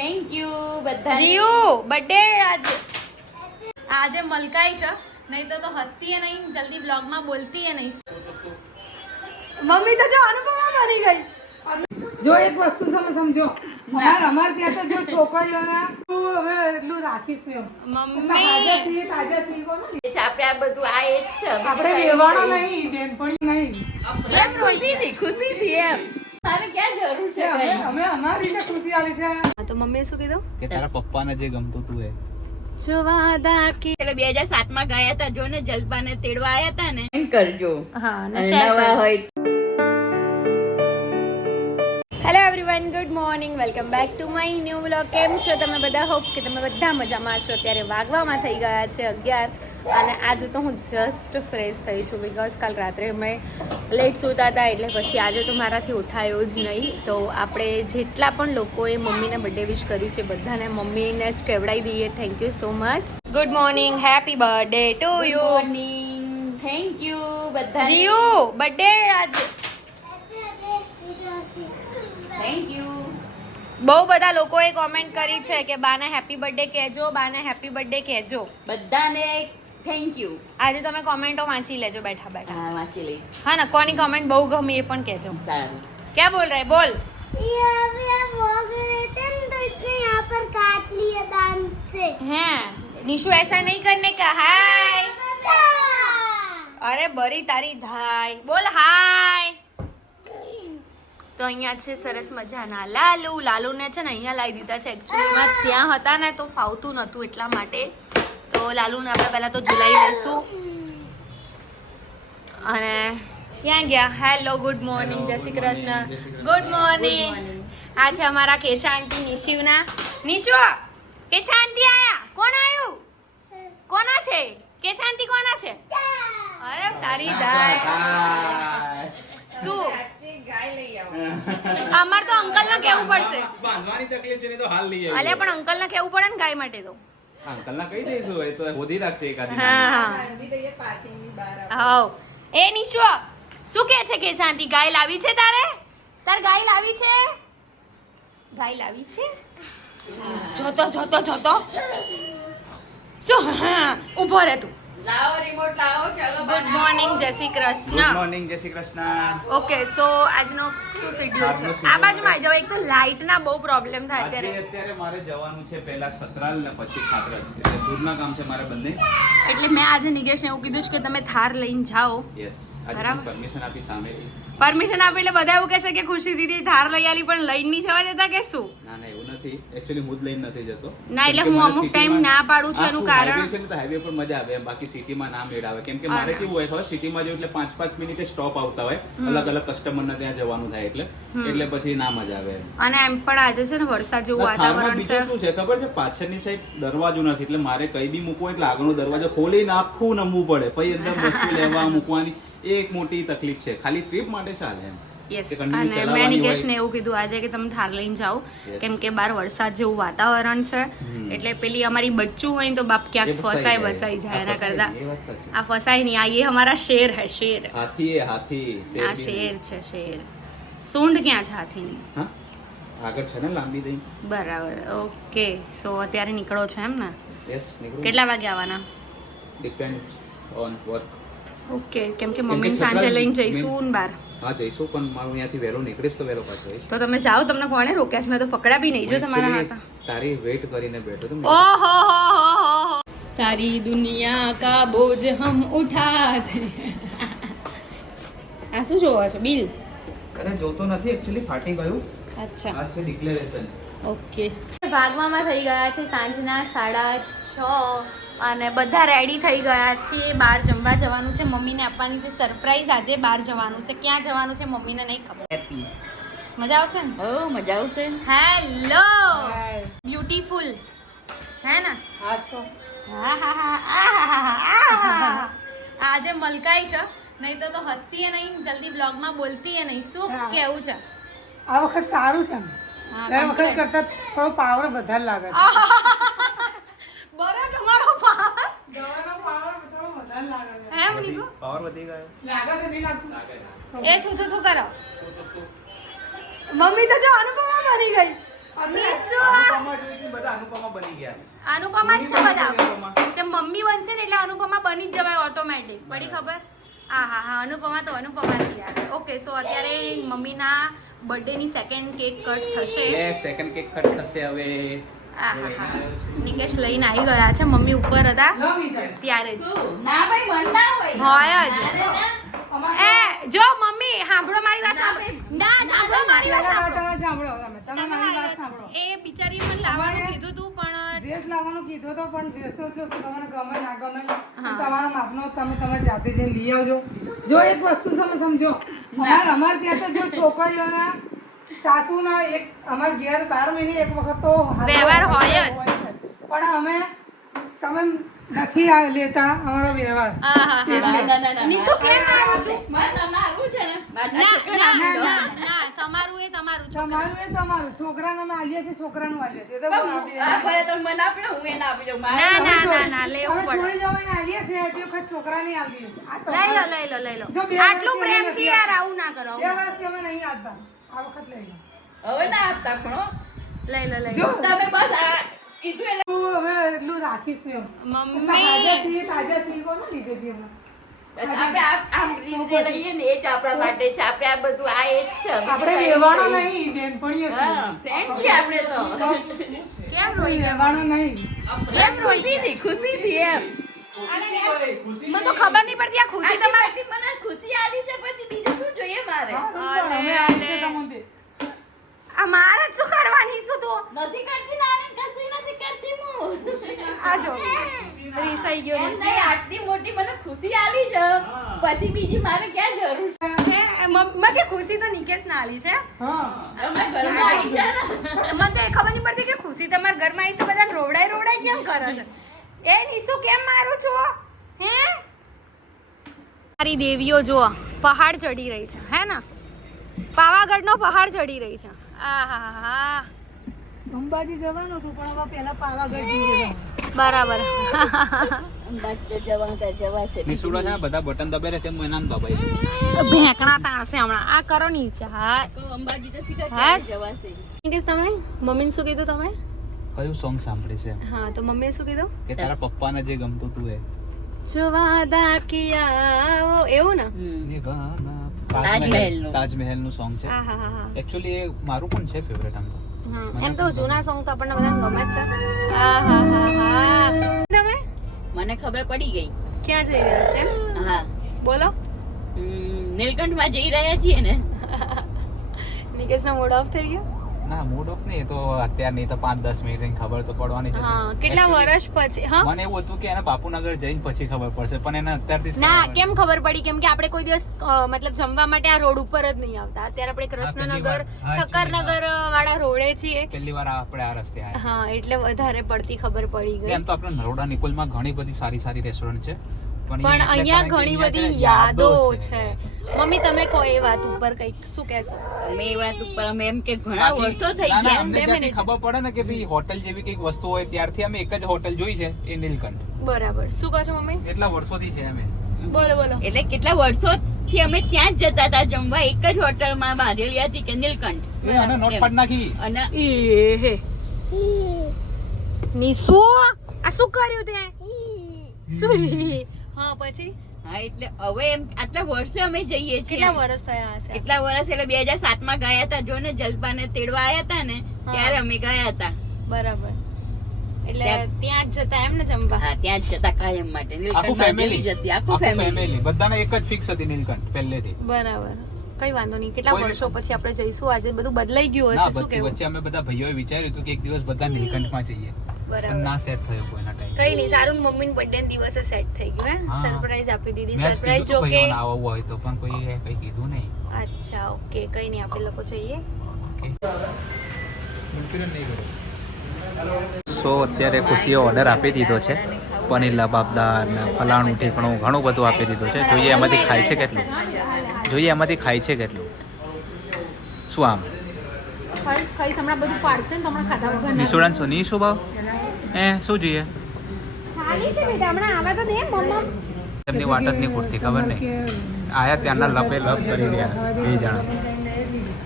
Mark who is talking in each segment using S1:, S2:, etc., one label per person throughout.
S1: Thank you બધા
S2: રિયુ birthday આજે. આજે મલકાઈ છે. નહીં તો તો હસતી એ નહીં જલ્દી બ્લોગમાં બોલતી એ નહીં. મમ્મી તો જો અનુપમા બની ગઈ.
S3: જો એક વસ્તુ તમે સમજો. અમાર અમાર ત્યાં તો જો છોકરીઓના તું હવે એટલું રાખીશું એમ.
S2: મમ્મી.
S3: તાજા સી તાજા સી બોલો ને.
S1: આપણે આ બધું આ એ જ છે.
S3: આપણે વેવાણો નહીં બેનપણી નહીં.
S1: એમ એમ
S3: અમારી રીતે ખુશી થી છે
S2: તો મમ્મીએ શું કીધું?
S4: કે તારા પપ્પાને જે ગમતું તું એ.
S2: જો વાદા કી
S1: એટલે બે હજાર સાતમાં ગયા હતા જો ને જલપાને તેડવા આવ્યા હતા ને કરજો.
S2: હા
S1: નવા હોય
S2: hello everyone good morning welcome back to my new vlog કેમ છો તમે બધા? હોપ કે તમે બધા મજામાં છો અત્યારે વાગવામાં થઈ ગયા છે અગિયાર અને આજે તો હું જસ્ટ ફ્રેશ થઈ છું બિકોઝ કાલ રાત્રે અમે લેટ સૂતા હતા એટલે પછી આજે તો મારાથી ઉઠાયો જ નહીં. તો આપણે જેટલા પણ લોકોએ મમ્મીને બર્થડે વિશ કર્યું છે બધાને મમ્મીને જ કહેવડાવી દઈએ. Thank you so much good morning happy birthday to you
S1: morning thank you બધા
S2: બર્થડે આજે. બહુ બધા લોકોએ કોમેન્ટ કરી છે કે બાને હેપી બર્થડે કહેજો બાને હેપી બર્થડે કહેજો
S1: બધાને થેન્ક યુ
S2: આજે તમે કોમેન્ટો વાંચી લેજો બેઠા બેઠા
S1: હા વાંચી લઈશ
S2: હા ને કોની કોમેન્ટ બહુ ગમી એ પણ કહેજો
S1: સારું
S2: ક્યાં બોલ રહે બોલ
S5: ये अभी हम वॉक रहे थे ना तो इसने यहाँ पर काट लिया दांत से
S2: हैं निशु ऐसा नहीं करने का हाय અરે બરી તારી ધાય બોલ હાય તો અહીંયા છે સરસ મજાના. લાલુ લાલુને છે ને અહીંયા લાવી દીધા છે. એકચ્યુઅલીમાં ત્યાં હતા ને તો ફાવતું નહોતું એટલા માટે. તો લાલુને આપણે પહેલાં તો ઝુલાઈ લઈશું. અને ક્યાં ગયા? હેલો ગુડ મોર્નિંગ જય શ્રી કૃષ્ણ. ગુડ મોર્નિંગ આ છે અમારા કેશા આંટી નિશિવના. નિશુ કેશા આંટી આયા? કોણ આવ્યું કોના છે? કેશા આંટી કોના છે? અરે તારી દાય. અમાર તો અંકલ ને કેવું પડશે?
S4: બાંધવાની તકલીફ છે ને તો હાલ લઈ આવી
S2: અલ્યા પણ અંકલ ને કેવું પડે ને ગાય માટે તો?
S4: અંકલ ના કહી દઈશું એ તો હોધી રાખશે એકાદી
S2: હા હા. હાવ. એ નિશો શું કે છે કે શાંતિ ગાય લાવી છે તારે? તાર ગાય લાવી છે? ગાય લાવી છે? જોતો જોતો જોતો. શું? હા. ઊભો રહે તું.
S1: લાવો રિમોટ લાવો ચલો
S2: ગુડ મોર્નિંગ જય શ્રી
S4: ગુડ મોર્નિંગ જય શ્રી કૃષ્ણ.
S2: ઓકે સો આજનો શું શેડ્યુલ છે? આ બાજુમાં આવી જાવ એક તો લાઇટના બહુ પ્રોબ્લેમ થાય
S4: આજે
S2: અત્યારે.
S4: અત્યારે મારે જવાનું છે પહેલા છત્રાલ ને પછી ખાતરજ. એટલે દૂરના કામ છે મારે બંને.
S2: એટલે મેં આજે નિકેશને એવું કીધું છે કે તમે થાર લઈને જાઓ.
S4: યસ. પરમિશન આપી સામેથી
S2: પરમિશન આપી એટલે બધા એવું કહેશે કે ખુશી દીદી ધાર લઈ આલી પણ લઈને નહીં જવા દેતા કે શું?
S4: ના ના એવું નથી. એક્ચ્યુઅલી હું જ લઈને નથી જતો.
S2: ના, એટલે હું અમુક
S4: ટાઈમ
S2: ના પાડું છું એનું કારણ-
S4: છે તો હાઈવે પર મજા આવે. બાકી સિટીમાં ના મેળ આવે. કેમ કે મારે કેવું હોય ખબર સિટીમાં જો એટલે પાંચ પાંચ મિનિટે સ્ટોપ આવતા હોય. અલગ અલગ કસ્ટમરને ત્યાં જવાનું થાય એટલે. એટલે પછી ના મજા આવે
S2: અને એમ પણ આજે છે ને વરસાદ જેવું વાતાવરણ છે.
S4: શું છે? ખબર છે? પાછળની સાઈડ દરવાજો નથી. એટલે મારે કઈ બી મૂકવું એટલે આગળનો દરવાજો ખોલીને આખું નમવું પડે. પછી અંદર વસ્તુ લેવા મૂકવાની. એ એક મોટી તકલીફ છે. ખાલી ટ્રીપ માટે ચાલે એમ.
S2: યસ અને મેં નિકેશને. એવું કીધું આજે કે તમે થાર લઈને જાઓ. કેમ કે બહાર વરસાદ જેવું વાતાવરણ છે. એટલે પેલી અમારી બચ્ચું હોય તો બાપ ક્યાંક ફસાય વસાઈ જાય. એના કરતા. આ ફસાય નહીં આ એ અમારા શેર હે શેર.
S4: હાથી એ હાથી.
S2: આ શેર છે શેર. સૂંઢ ક્યાં છે હાથીની?
S4: હા? આગળ છે ને લાંબી દઈ?
S2: બરાબર. ઓકે. સો અત્યારે નીકળો છો એમ ને?
S4: યસ નીકળું.
S2: કેટલા વાગે આવવાના?
S4: ડિપેન્ડ ઓન વર્ક
S2: ઓકે કેમ કે
S4: મમ્મી
S2: સાંજે લઈને જઈશું બહાર
S4: હા જઈશું પણ મારું અહીંયાથી વહેલો નીકળીશ તો વહેલો પાછો
S2: તો તમે જાઓ તમને કોણે રોક્યા છે? મેં તો પકડા બી નહીં જો તમારા હાથમાં.
S4: તારી વેટ કરીને બેઠો તો.
S2: ઓહો હો હો હો હો. સારી દુનિયા કા બોજ હમ ઉઠા દે. આ શું જોવા છો બિલ?
S4: અરે જોતો નથી એક્ચ્યુઅલી ફાટી ગયું.
S2: અચ્છા.
S4: આ છે ડિક્લેરેશન
S2: ઓકે ભાગવામાં થઈ ગયા છે સાંજના સાડા છ અને બધા રેડી થઈ ગયા છે બહાર જમવા જવાનું છે. મમ્મીને આપવાની છે સરપ્રાઈઝ આજે બહાર જવાનું છે. ક્યાં જવાનું છે મમ્મીને નહીં ખબર.
S1: હેપી
S2: મજા આવશે ને?
S1: હો મજા આવશે.
S2: હેલો બ્યુટીફુલ હે ને?
S3: આજ તો.
S2: હા હા હા આહાહાહા, આહાહાહા. આજે મલકાઈ છે. નહીં તો તો હસતી નહીં. જલ્દી બ્લોગમાં બોલતી નહીં. શું કેવું છે?
S3: આ વખત સારું છે દર વખત કરતા થોડો પાવર વધારે લાગે છે.
S2: બરો તમારો પાવર.
S3: દવાનો power થોડો વધારે લાગે છે.
S2: હે મણીકો
S4: પાવર વધી ગયો.
S3: લાગે છે નહીં લાગતું?
S2: એ થુ થુ થુ કરો. મમ્મી તો જો અનુપમા બની ગઈ.
S4: અનુપમા?
S2: જ છે બધા. કે મમ્મી બનશે ને એટલે અનુપમા બની જ જવાય ઓટોમેટિક પડી ખબર? હા હા હા અનુપમા તો અનુપમા છે યાર. ઓકે સો અત્યારે મમ્મીના બર્થડેની સેકન્ડ કેક કટ થશે.
S4: સેકન્ડ કેક કટ થશે હવે.
S2: હા. હા નિકેશ લઈને આવી ગયા છે મમ્મી ઉપર હતા. ત્યારે જ.
S1: ના ભાઈ મન ના હોય.
S2: હોય જ
S1: ના, ના.
S2: એ જો મમ્મી સાંભળો મારી વાત સાંભળો ના સાંભળો મારી વાત સાંભળો.
S3: તમે. તમે મારી વાત સાંભળો.
S2: એ બિચારી મને લાવવાનું કીધું તું પણ
S3: ડ્રેસ લાવવાનું કીધું તો પણ ડ્રેસનો જો તમને ગમે ના ગમે તમારા માપનો તમે તમારી જાતે જઈને લઈ આવજો. જો એક વસ્તુ તમે સમજો. અમાર અમાર ત્યાં તો જો છોકરીઓના સાસુના એક અમાર ઘેર બાર મહિને એક વખત તો
S2: વ્યવહાર હોય જ.
S3: પણ અમે તમે નથી આ લેતા અમારો વ્યવહાર.
S2: હા હા હા.
S1: ના, ના, ના, ના.
S2: નિશુ કેમ મારું છું?
S1: મારે ના, ના, છે ને. મારે
S2: ના ના ના. ના. તમારું એ તમારું
S3: તમારું એ તમારું. છોકરાને અમે આલીએ છે છોકરાનું આલીએ છે. તો
S1: તો મને આપે હું એને આપી દઉં.
S2: ના ના ના ના લેવું પડે.
S3: છોડી જવાને આલીએ છે તે વખત છોકરાને આલીએ છે. આ તો
S2: લઈ લો લઈ લો લઈ લો. આટલું પ્રેમથી
S3: નથી
S2: યાર આવું ના કરો
S3: બે વર્ષથી અમે નહીં આપતા. આ વખત લઈ લો.
S1: હવે ના આપતા પણ
S2: લઈ લો લઈ
S3: જો.
S2: લો.
S1: તમે બસ આ કીધું એટલે
S3: હવે એટલું રાખીશું
S2: મમ્મી.
S3: તાજા સી તાજા સી કોનો લીધે છે હમણાં?
S1: બસ આપણે આમ રીતે રહીએ ને એ જ આપણા માટે છે. આપણે આ બધું આ એ જ છે.
S3: આપણે નહીં બેનપણીઓ.
S1: ફ્રેન્ડ છીએ આપણે તો.
S2: કેમ રોઈ
S3: રહેવાનો નહીં.
S1: એમ. ખુશીથી ખુશીથી એમ
S2: મને તો ખબર નહીં પડતી આ ખુશી તમારી
S1: મને ખુશી આવી છે પછી બીજું શું જોઈએ મારે?
S3: અમે આવી છે તમને.
S2: આ મારે જ શું કરવાની શું તું?
S1: નથી કરતી નાની કશું નથી કરતી હું.
S2: આ જો રીસાઈ ગયો
S1: એમ નહીં. આટલી મોટી મને ખુશી આલી છે. પછી બીજી મારે ક્યાં જરૂર છે?
S2: હે, કે ખુશી તો નિકેશ ના આલી છે.
S3: હા.
S1: અમે ઘરમાં આવી છે ને.
S2: મને તો એ ખબર નહીં પડતી કે ખુશી તમારા ઘરમાં આવી તો બધા રોવડાઈ રોવડાઈ કેમ કરે છે? એ નીસુ કેમ મારું છો? હે? મારી દેવીઓ જુઓ પહાડ ચડી રહી છે હે ને? પાવાગઢનો પહાડ ચડી રહી છે. આહા હા
S3: અંબાજી જવાનું હતું પણ હવે પહેલા પાવાગઢ.
S2: બરાબર.
S4: છે
S2: ભેંકણા તાણશે હમણાં. આ કરો હા.
S1: ક્યારે જવાશે?
S2: કે તમે મમ્મીને શું કીધું તમે?
S4: કયું સોંગ સાંભળી છે?
S2: હા તો મમ્મીએ શું કીધું?
S4: કે તારા પપ્પાને જે ગમતું તું એ.
S2: જો વાદા કિયા એવું ને?
S4: નિભાના
S1: તાજમહેલનું.
S4: તાજમહેલનું સોંગ છે.
S2: હા હા હા હા.
S4: એ મારું પણ છે ફેવરેટ આમ તો.
S2: હા, એમ તો જૂના સોંગ તો આપણને બધાને ગમે જ છે. આ હા હા હા. તમે?
S1: મને ખબર પડી ગઈ.
S2: ક્યાં જઈ રહ્યા છે?
S1: હા.
S2: બોલો.
S1: નીલકંઠમાં જઈ રહ્યા છીએ ને.
S2: નિકેશનો મૂડ ઓફ થઈ ગયો?
S4: ના મૂડ ઓફ નહીં તો અત્યાર નહીં તો પાંચ દસ મિનિટની ખબર તો પડવાની જ
S2: હા કેટલા વર્ષ પછી હા?
S4: મને એવું હતું કે એને બાપુનગર જઈને પછી ખબર પડશે પણ એને અત્યારથી
S2: ના કેમ ખબર પડી? કેમ કે આપણે કોઈ દિવસ મતલબ જમવા માટે આ રોડ ઉપર જ નહીં આવતા. અત્યારે આપણે કૃષ્ણનગર. ઠક્કરનગર વાળા રોડે છીએ.
S4: પહેલી વાર આપણે આ રસ્તે આવ્યા
S2: હા એટલે વધારે પડતી ખબર પડી ગઈ.
S4: એમ તો આપણે નરોડા નિકોલમાં ઘણી બધી સારી સારી રેસ્ટોરન્ટ છે. પણ
S2: અહીંયા ઘણી બધી યાદો
S4: છે.
S2: મમ્મી તમે કહો એ વાત ઉપર કંઈક શું કહેશો?
S1: અમે એ વાત ઉપર અમે એમ કે ઘણા વર્ષો થઈ ગયા
S4: અમને જ્યાંથી ખબર પડે ને કે ભાઈ હોટલ જેવી કંઈક વસ્તુ હોય ત્યારથી અમે એક જ હોટલ જોઈ છે એ નીલકંઠ.
S2: બરાબર. શું કહો છો મમ્મી?
S4: એટલા વર્ષોથી છે અમે.
S2: બોલો બોલો.
S1: એટલે કેટલા વર્ષોથી અમે ત્યાં જ જતા હતા જમવા એક જ હોટલમાં બાંધેલી હતી કે નીલકંઠ.
S4: અને નોટ
S1: એમ.
S4: નાખી.
S1: અને
S2: એ હે. નિસુ આ શું કર્યું તે? શું? હા પછી?
S1: હા એટલે હવે એમ આટલા વર્ષે અમે જઈએ છીએ.
S2: કેટલા વર્ષ થયા હશે?
S1: કેટલા વર્ષ એટલે બે હજાર સાતમાં ગયા હતા જો ને જલપાને તેડવા આવ્યા હતા ને ત્યારે અમે ગયા હતા.
S2: બરાબર. એટલે
S1: ત્યાં-
S2: જ જતા એમ ને જમવા?
S1: હા ત્યાં જ જતા કાયમ માટે.
S4: આખું ફેમિલી
S1: જતી આખું ફેમિલી
S4: બધાને એક જ ફિક્સ હતી નીલકંઠ પહેલેથી.
S2: બરાબર. કઈ વાંધો નહીં. કેટલા વર્ષો પછી આપણે જઈશું? આજે બધું બદલાઈ ગયું હશે શું કેવું
S4: વચ્ચે અમે બધા ભાઈઓએ વિચાર્યું હતું કે એક દિવસ બધા નીલકંઠમાં જઈએ.
S2: બરાબર.
S4: ના સેટ થયો ટાઈમ
S2: કઈ નહીં સારું મમ્મી બર્થડે દિવસે સેટ થઈ ગયું હે. સરપ્રાઈઝ આપી દીધી સરપ્રાઈઝ જો કે
S4: આવો હોય તો પણ કોઈ કઈ કીધું નહીં.
S2: અચ્છા ઓકે કઈ નહીં આપણે લોકો જોઈએ.
S4: સો અત્યારે ખુશીએ ઓર્ડર આપી દીધો છે. પનીર લબાબદાર ને ફલાણું ઠીકણું ઘણું બધું આપી દીધું છે. જોઈએ એમાંથી ખાય છે કેટલું? જોઈએ એમાંથી ખાય છે કેટલું? શું આમ?
S2: ખાઈશ ખાઈશ હમણાં બધું પાડશે ને તો હમણાં ખાધા વગર ના
S4: નિશુડાન શું ની શું ભાવ? એ શું જોઈએ?
S2: ખાલી છે બેટા હમણાં આવા તો દે મમ્મા
S4: એમની વાટ જ નહીં પૂરતી ખબર નહીં. આયા ત્યાંના લપે લપ કરી રહ્યા બે જણા.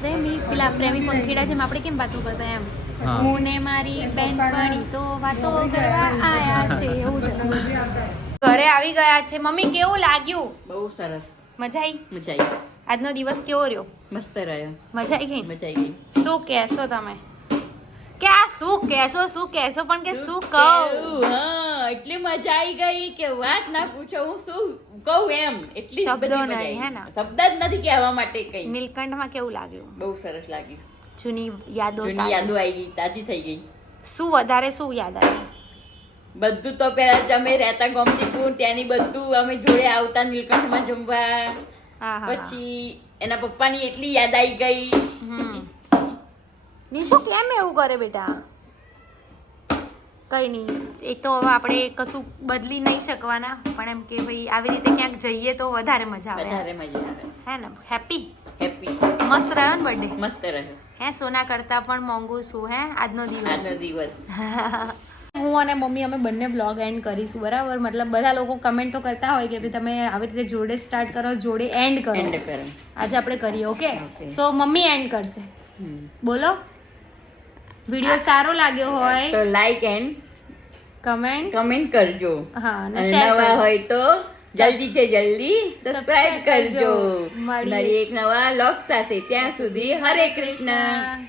S2: પ્રેમી પેલા પ્રેમી પંખીડા છે આપણે કેમ વાતો કરતા એમ?
S4: હું.
S2: ને મારી બેન બેનપણી તો વાતો કરવા આયા છે એવું જ ઘરે આવી ગયા છે. મમ્મી કેવું લાગ્યું?
S1: બહુ સરસ.
S2: મજા આવી
S1: મજા આવી
S2: આજનો દિવસ કેવો રહ્યો?
S1: મસ્ત રહ્યો.
S2: મજા આવી ગઈ?
S1: મજા આવી ગઈ.
S2: શું કહેશો તમે? કે આ શું કહેશો શું કહેશો પણ કે શું કહું?
S1: હા એટલી મજા આવી ગઈ કે વાત ના પૂછો હું શું કહું એમ? એટલી
S2: શબ્દો
S1: બધી
S2: નહીં, હે ને?
S1: શબ્દ જ નથી કહેવા માટે કઈ.
S2: નીલકંઠમાં કેવું લાગ્યું?
S1: બહુ સરસ લાગ્યું.
S2: જૂની યાદો
S1: જૂની યાદો આવી ગઈ તાજી થઈ ગઈ.
S2: શું વધારે શું યાદ આવ્યું
S1: બધું તો પહેલા જ અમે રહેતા ગોમતીપુર ત્યાંની બધું અમે જોડે આવતા નીલકંઠમાં જમવા. પછી એના પપ્પાની એટલી યાદ આવી ગઈ.
S2: નિશુ કેમ એવું કરે બેટા? કઈ નહીં. એક તો હવે આપણે કશું બદલી નહીં શકવાના. પણ એમ કે ભાઈ આવી રીતે ક્યાંક જઈએ તો વધારે મજા આવે.
S1: વધારે મજા આવે.
S2: હે ને? હેપી
S1: હેપી
S2: મસ્ત રહ્યો ને બર્થડે
S1: મસ્ત રહ્યો.
S2: હે સોના કરતા પણ મોંઘું શું હે? આજનો દિવસ.
S1: આજનો દિવસ.
S2: હું અને મમ્મી અમે બંને બ્લોગ એન્ડ કરીશું બરાબર? મતલબ બધા લોકો કમેન્ટ તો કરતા હોય કે ભાઈ તમે આવી રીતે જોડે સ્ટાર્ટ કરો જોડે એન્ડ કરો.
S1: એન્ડ કરો.
S2: આજે આપણે કરીએ ઓકે સો મમ્મી એન્ડ કરશે. બોલો? વીડિયો સારો લાગ્યો હોય
S1: તો લાઈક એન્ડ
S2: કમેન્ટ
S1: કમેન્ટ કરજો.
S2: હા અને
S1: નવા હોય તો જલ્દી છે જલ્દી સબસ્ક્રાઇબ કરજો. મળીએ. એક નવા લોક સાથે ત્યાં સુધી હરે કૃષ્ણ.